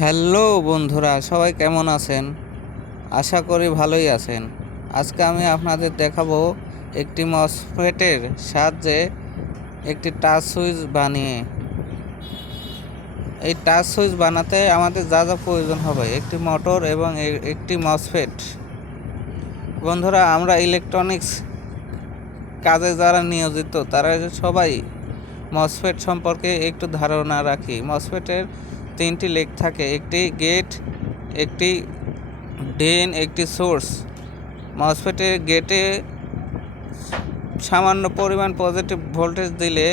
Hello বন্ধুরা, সবাই কেমন আছেন? আশা করি ভালোই আছেন। আজকে আমি আপনাদের দেখাবো একটি মসফেটের সাহায্যে একটি টাচ সুইচ বানিয়ে। এই টাচ সুইচ বানাতে আমাদের যা যা প্রয়োজন হবে, একটি মোটর এবং একটি মসফেট। বন্ধুরা, আমরা ইলেকট্রনিক্স কাজে যারা নিয়োজিত, তারা সবাই মসফেট সম্পর্কে একটু ধারণা রাখি। মসফেটের তিনটি লেগ থাকে, একটি গেট, একটি ডেন, একটি সোর্স। মসফেটের গেটে সামান্য পরিমাণ পজিটিভ ভোল্টেজ দিলে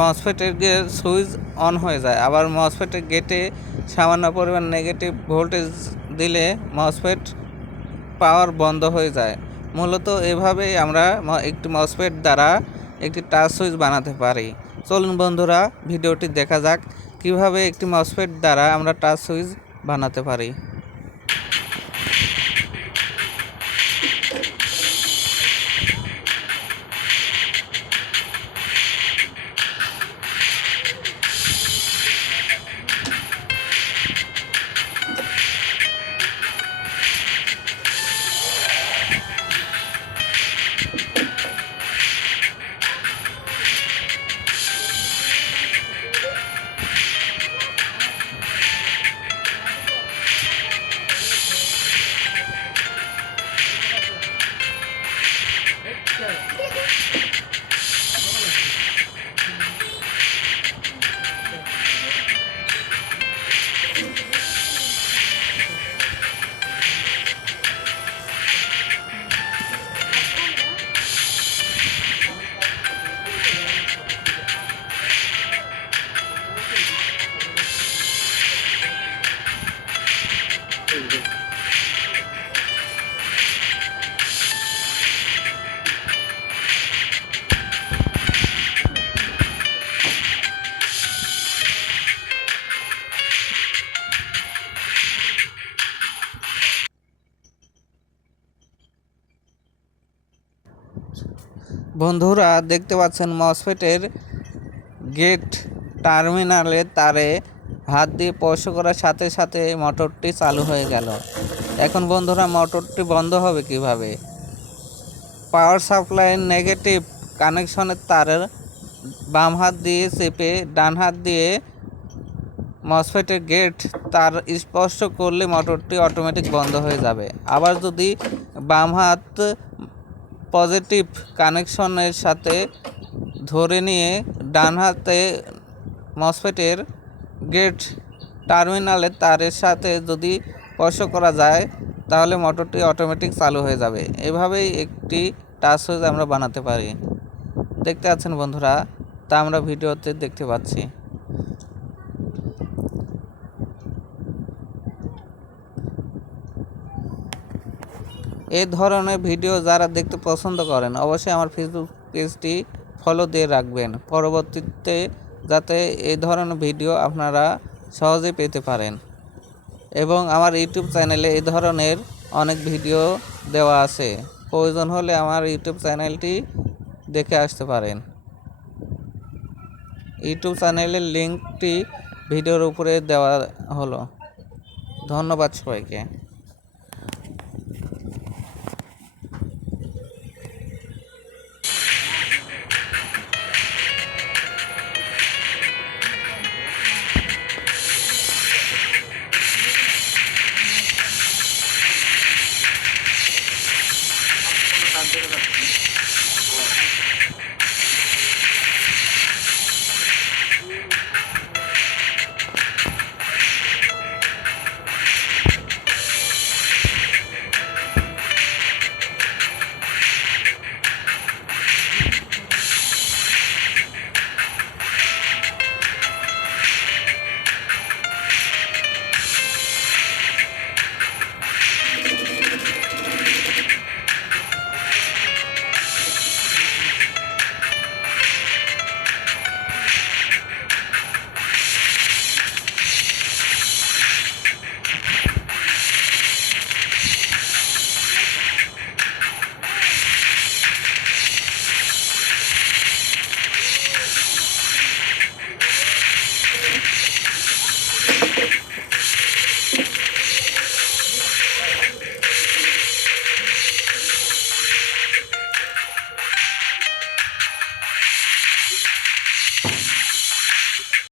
মসফেটের গেট সুইচ অন হয়ে যায়। আবার মসফেটের গেটে সামান্য পরিমাণ নেগেটিভ ভোল্টেজ দিলে মসফেট পাওয়ার বন্ধ হয়ে যায়। মূলত এভাবেই আমরা একটি মসফেট দ্বারা একটি টাচ সুইচ বানাতে পারি। চলুন বন্ধুরা ভিডিওটি দেখা যাক কীভাবে একটি মসফেট দ্বারা আমরা টাচ সুইচ বানাতে পারি। Sure. বন্ধুরা, দেখতে পাচ্ছেন মসফেটের গেট টার্মিনালে তারে হাত দিয়ে স্পর্শ করার সাথে সাথে মোটরটি চালু হয়ে গেল। এখন বন্ধুরা মোটরটি বন্ধ হবে কীভাবে? পাওয়ার সাপ্লাইয়ের নেগেটিভ কানেকশনের তারের বাম হাত দিয়ে চেপে ডান হাত দিয়ে মসফেটের গেট তার স্পর্শ করলে মোটরটি অটোমেটিক বন্ধ হয়ে যাবে। আবার যদি বাম হাত পজিটিভ কানেকশনের সাথে ধরে নিয়ে ডান হাতে মসফেটের গেট টার্মিনালের তারের সাথে যদি স্পর্শ করা যায়, তাহলে মোটরটি অটোমেটিক চালু হয়ে যাবে। এভাবেই একটি টাচ সুইচ আমরা বানাতে পারি। দেখতে পাচ্ছেন বন্ধুরা, তা আমরা ভিডিওতে দেখতে পাচ্ছি। এই ধরনের ভিডিও যারা দেখতে পছন্দ করেন, অবশ্যই আমার ফেসবুক পেজটি ফলো দিয়ে রাখবেন। পরবর্তীতে যাতে এই ধরনের ভিডিও আপনারা সহজে পেতে পারেন। এবং আমার ইউটিউব চ্যানেলে এই ধরনের অনেক ভিডিও দেওয়া আছে। প্রয়োজন হলে আমার ইউটিউব চ্যানেলটি দেখে আসতে পারেন। ইউটিউব চ্যানেলের লিঙ্কটি ভিডিওর উপরে দেওয়া হলো। ধন্যবাদ সবাইকে। んでる。